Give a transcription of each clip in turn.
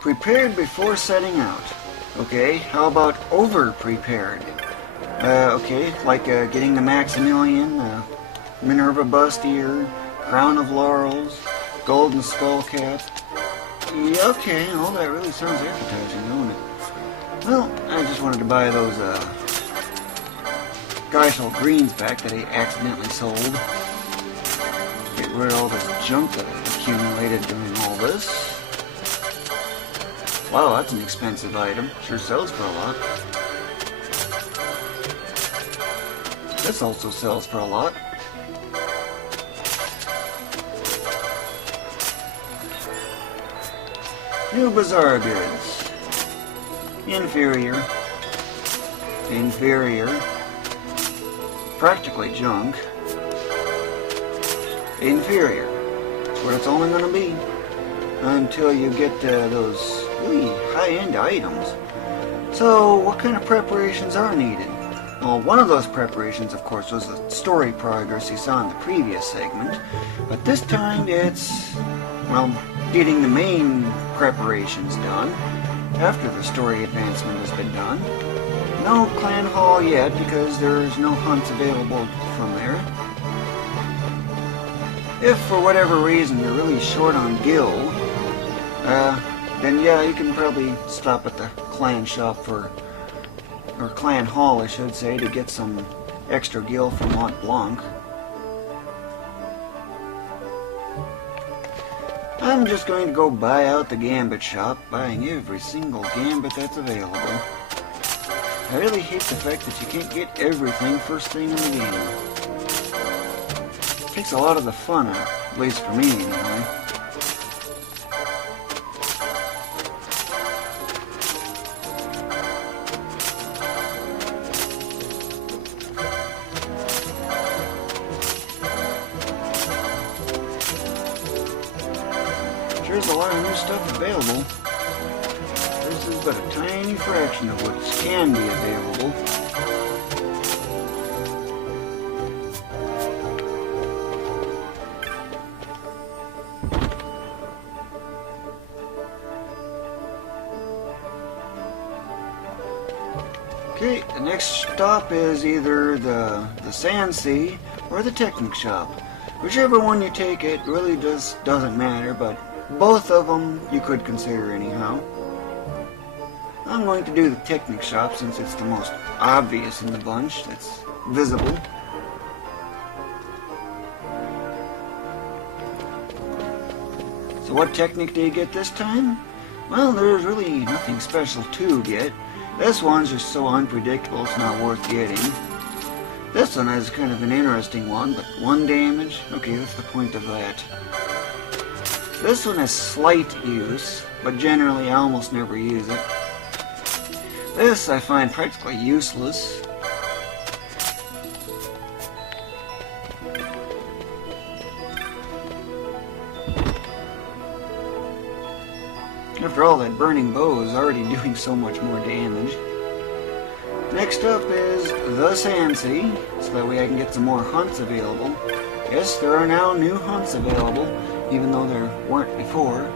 Prepared before setting out. Okay, how about over-prepared? Okay, like getting the Maximilian, Minerva Bust Ear, Crown of Laurels, Golden Skull Cap. Yeah, okay, all that really sounds appetizing, don't it? Well, I just wanted to buy those Geisel greens back that I accidentally sold. Get rid of all this junk that I accumulated during all this. Wow, that's an expensive item. Sure sells for a lot. This also sells for a lot. New Bazaar goods. Inferior. Inferior. Practically junk. Inferior. That's what it's only going to be. Until you get those really high-end items. So, what kind of preparations are needed? Well, one of those preparations, of course, was the story progress you saw in the previous segment. But this time it's, well, getting the main preparations done after the story advancement has been done. No clan hall yet because there's no hunts available from there. If for whatever reason you're really short on gil, then yeah, you can probably stop at the clan shop for, or clan hall I should say, to get some extra gil from Mont Blanc. I'm just going to go buy out the gambit shop, buying every single gambit that's available. I really hate the fact that you can't get everything first thing in the game. It takes a lot of the fun out, at least for me anyway. There's a lot of new stuff available. This is but a tiny fraction of what can be available. Okay, the next stop is either the Sand Sea or the Technic shop. Whichever one you take, it really doesn't matter, but both of them you could consider anyhow. I'm going to do the Technic shop since it's the most obvious in the bunch that's visible. So what Technic do you get this time? Well, there's really nothing special to get. This one's just so unpredictable it's not worth getting. This one is kind of an interesting one, but 1 damage? Okay, that's the point of that. This one has slight use, but generally I almost never use it. This I find practically useless. After all, that burning bow is already doing so much more damage. Next up is the Sand Sea, so that way I can get some more hunts available. Yes, there are now new hunts available, even though there weren't before.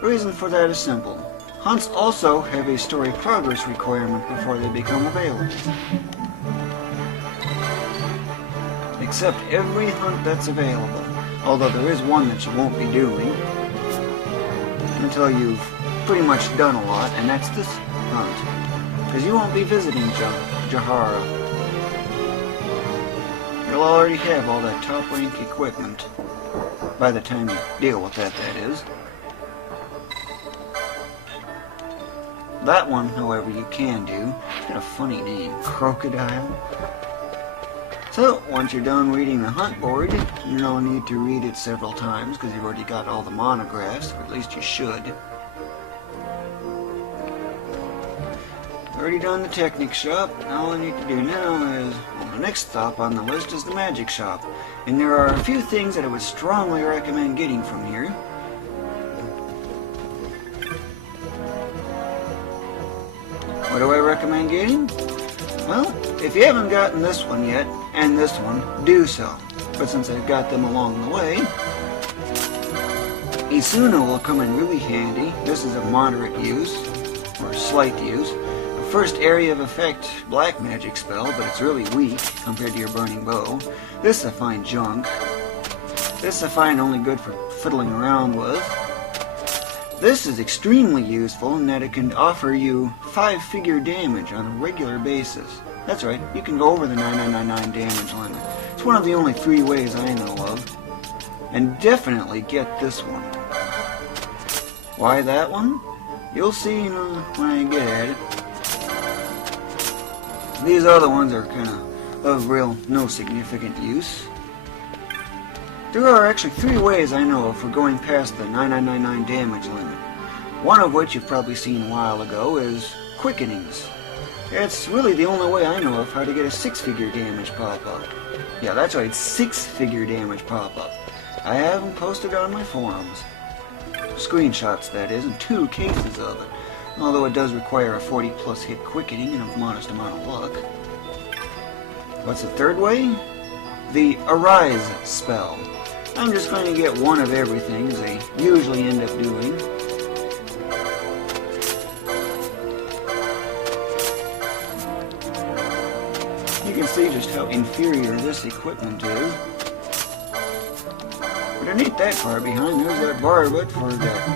The reason for that is simple. Hunts also have a story progress requirement before they become available. Except every hunt that's available, although there is one that you won't be doing until you've pretty much done a lot, and that's this hunt. Because you won't be visiting Jahara. You'll already have all that top rank equipment by the time you deal with that is. That one, however, you can do. It's got a funny name, Crocodile. So, once you're done reading the hunt board, you don't need to read it several times because you've already got all the monographs, or at least you should. Already done the Technic shop. All I need to do now is, well, the next stop on the list is the Magic shop. And there are a few things that I would strongly recommend getting from here. What do I recommend getting? Well, if you haven't gotten this one yet, and this one, do so. But since I've got them along the way, Isuna will come in really handy. This is a moderate use, or slight use. The first area of effect black magic spell, but it's really weak compared to your burning bow. This I find junk. This I find only good for fiddling around with. This is extremely useful in that it can offer you 5-figure damage on a regular basis. That's right, you can go over the 9999 damage limit. It's one of the only 3 ways I know of. And definitely get this one. Why that one? You'll see when I get at it. These other ones are kind of real no significant use. There are actually 3 ways I know of for going past the 9999 damage limit. One of which you've probably seen a while ago is quickenings. It's really the only way I know of how to get a 6-figure damage pop-up. Yeah, that's right, 6-figure damage pop-up. I have them posted on my forums. Screenshots, that is, and 2 cases of it. Although it does require a 40+ hit quickening and a modest amount of luck. What's the 3rd way? The Arise spell. I'm just going to get one of everything, as they usually end up doing. You can see just how inferior this equipment is. But it ain't that far behind. There's that barbet for that,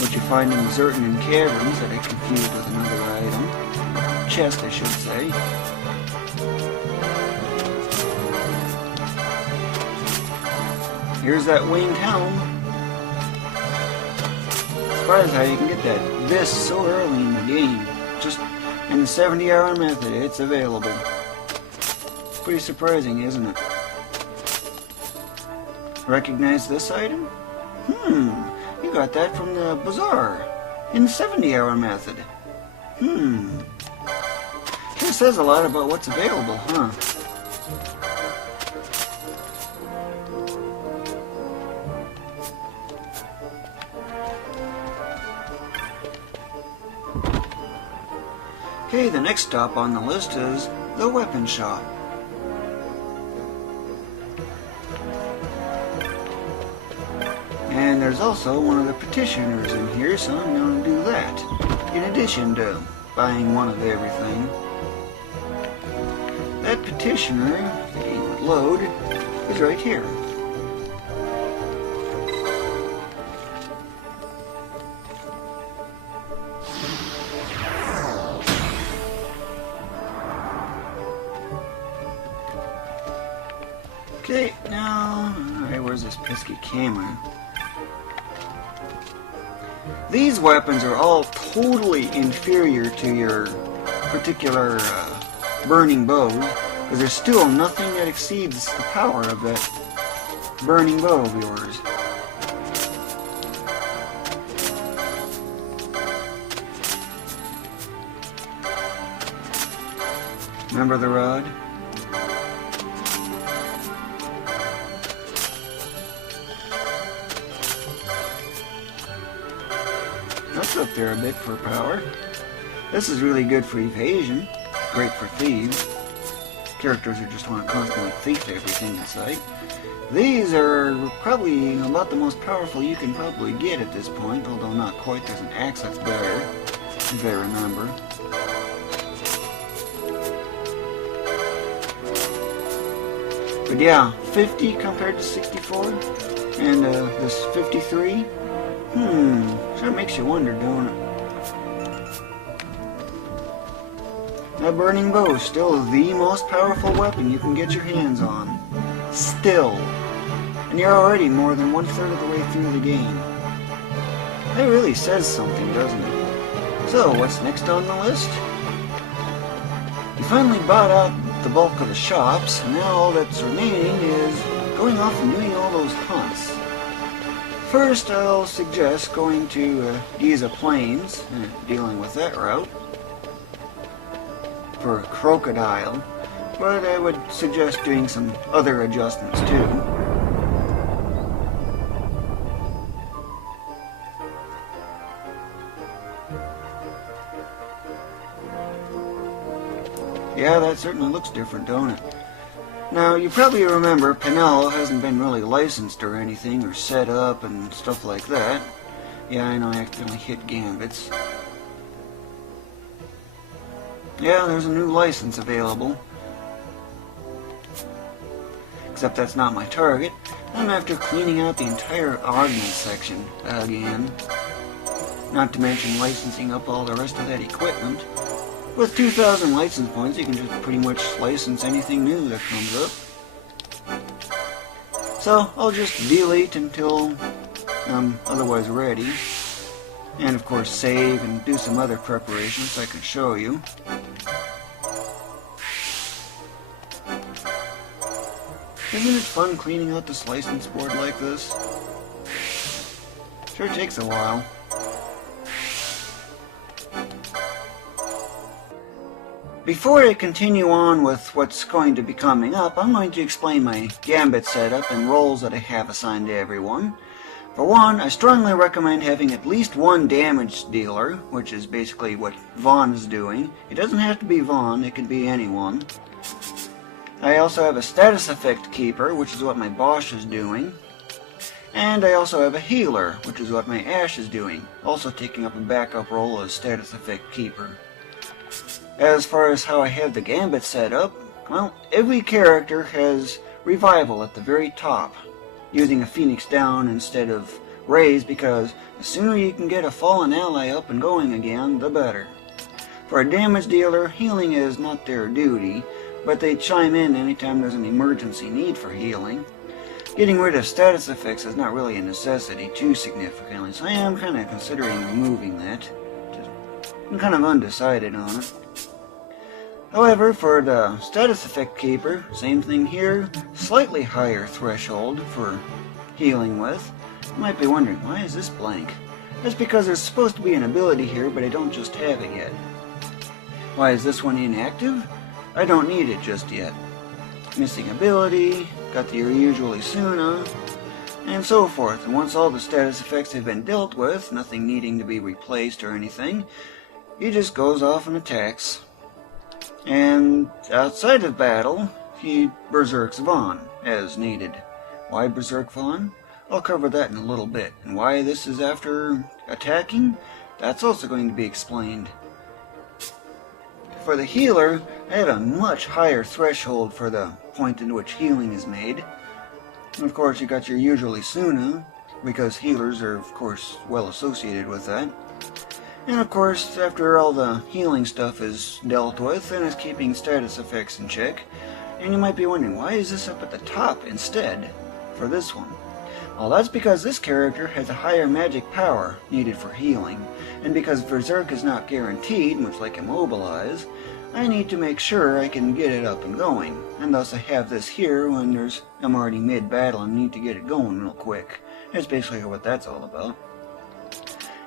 what you find in certain and caverns that I confused with another item. Chest, I should say. Here's that winged helm. Surprised how you can get this so early in the game. Just in the 70-hour method, it's available. Pretty surprising, isn't it? Recognize this item? You got that from the bazaar in the 70-hour method. Sure says a lot about what's available, huh? Okay, the next stop on the list is the weapon shop. And there's also one of the petitioners in here, so I'm going to do that, in addition to buying one of everything. That petitioner, if the game would load, is right here. Okay, now, alright, where's this pesky camera? These weapons are all totally inferior to your particular burning bow, because there's still nothing that exceeds the power of that burning bow of yours. Remember the rod? That's up there a bit for power. This is really good for evasion. Great for thieves. Characters who just want to constantly thief everything in sight. These are probably about the most powerful you can probably get at this point, although not quite. There's an axe that's better, if I remember. But yeah, 50 compared to 64, and this 53. Sure makes you wonder, don't it? That burning bow is still the most powerful weapon you can get your hands on. Still. And you're already more than 1/3 of the way through the game. That really says something, doesn't it? So, what's next on the list? You finally bought out the bulk of the shops, and now all that's remaining is going off and doing all those hunts. First, I'll suggest going to Giza Plains, dealing with that route, for a crocodile, but I would suggest doing some other adjustments too. Yeah, that certainly looks different, don't it? Now, you probably remember Pinello hasn't been really licensed or anything, or set up and stuff like that. Yeah, I know I accidentally hit gambits. Yeah, there's a new license available. Except that's not my target. I'm after cleaning out the entire ordnance section again. Not to mention licensing up all the rest of that equipment. With 2,000 license points, you can just pretty much license anything new that comes up. So, I'll just delete until I'm otherwise ready. And of course save and do some other preparations so I can show you. Isn't it fun cleaning out this license board like this? Sure takes a while. Before I continue on with what's going to be coming up, I'm going to explain my gambit setup and roles that I have assigned to everyone. For one, I strongly recommend having at least one damage dealer, which is basically what Vaughn is doing. It doesn't have to be Vaughn, it could be anyone. I also have a status effect keeper, which is what my Bosch is doing. And I also have a healer, which is what my Ash is doing, also taking up a backup role as status effect keeper. As far as how I have the gambit set up, well, every character has revival at the very top, using a phoenix down instead of raise, because the sooner you can get a fallen ally up and going again, the better. For a damage dealer, healing is not their duty, but they chime in anytime there's an emergency need for healing. Getting rid of status effects is not really a necessity too significantly, so I am kind of considering removing that. I'm kind of undecided on it. However, for the status effect keeper, same thing here, slightly higher threshold for healing with. You might be wondering, why is this blank? That's because there's supposed to be an ability here, but I don't just have it yet. Why is this one inactive? I don't need it just yet. Missing ability, got the usually Suna, and so forth. And once all the status effects have been dealt with, nothing needing to be replaced or anything, he just goes off and attacks. And outside of battle, he berserks Vaughn, as needed. Why berserk Vaughn? I'll cover that in a little bit. And why this is after attacking? That's also going to be explained. For the healer, I have a much higher threshold for the point in which healing is made. And of course, you got your usually Suna, because healers are, of course, well associated with that. And of course, after all the healing stuff is dealt with, and is keeping status effects in check, and you might be wondering, why is this up at the top instead for this one? Well, that's because this character has a higher magic power needed for healing, and because Berserk is not guaranteed, much like Immobilize, I need to make sure I can get it up and going, and thus I have this here when I'm already mid-battle and need to get it going real quick. That's basically what that's all about.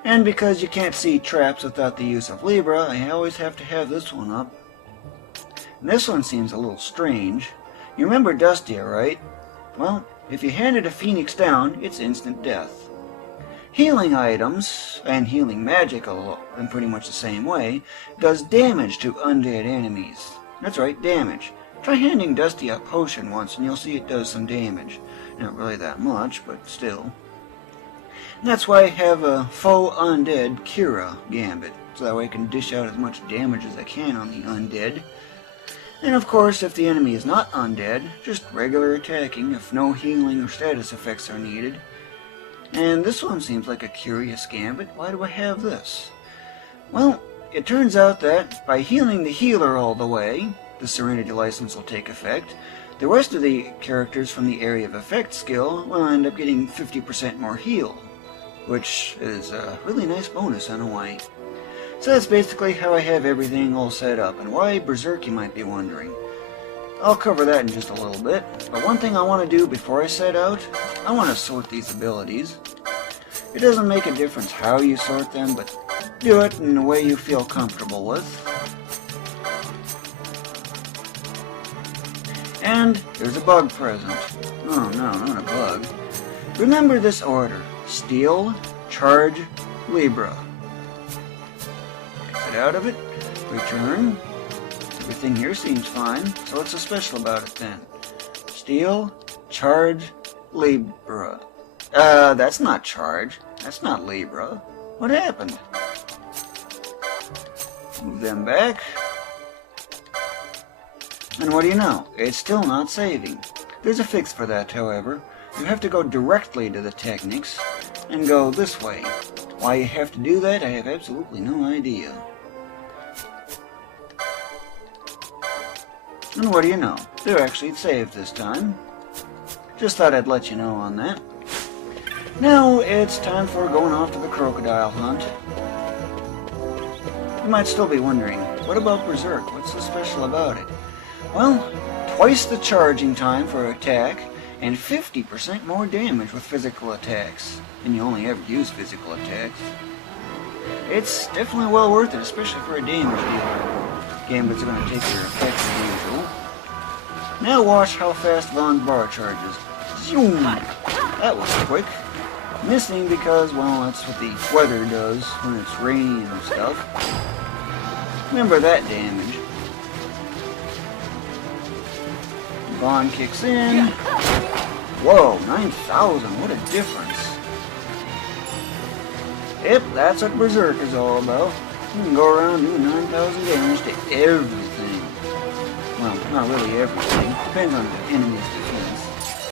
And because you can't see traps without the use of Libra, I always have to have this one up. And this one seems a little strange. You remember Dustia, right? Well, if you handed a Phoenix down, it's instant death. Healing items, and healing magic in pretty much the same way, does damage to undead enemies. That's right, damage. Try handing Dusty a potion once and you'll see it does some damage. Not really that much, but still. And that's why I have a faux undead Kira gambit, so that way I can dish out as much damage as I can on the undead. And of course, if the enemy is not undead, just regular attacking if no healing or status effects are needed. And this one seems like a curious gambit. Why do I have this? Well, it turns out that by healing the healer all the way, the Serenity License will take effect. The rest of the characters from the Area of Effect skill will end up getting 50% more heal, which is a really nice bonus in a way. So that's basically how I have everything all set up, and why Berserk, you might be wondering. I'll cover that in just a little bit, but one thing I want to do before I set out, I want to sort these abilities. It doesn't make a difference how you sort them, but do it in a way you feel comfortable with. And there's a bug present. Oh no, not a bug. Remember this order: Steal, Charge, Libra. Exit out of it, return. Everything here seems fine, so what's so special about it then? Steel, charge, Libra. That's not charge. That's not Libra. What happened? Move them back. And what do you know? It's still not saving. There's a fix for that, however. You have to go directly to the techniques and go this way. Why you have to do that, I have absolutely no idea. And what do you know? They're actually saved this time. Just thought I'd let you know on that. Now it's time for going off to the crocodile hunt. You might still be wondering, what about berserk? What's so special about it? Well, twice the charging time for attack and 50% more damage with physical attacks. And you only ever use physical attacks. It's definitely well worth it, especially for a damage dealer. Gambits are going to take their effects as usual. Now watch how fast Von's bar charges. Zoom! That was quick. Missing because, well, that's what the weather does when it's rainy and stuff. Remember that damage. Vaughn kicks in. Whoa, 9,000, what a difference. Yep, that's what berserk is all about. You can go around doing 9,000 damage to everything. Well, not really everything. Depends on the enemy's defense.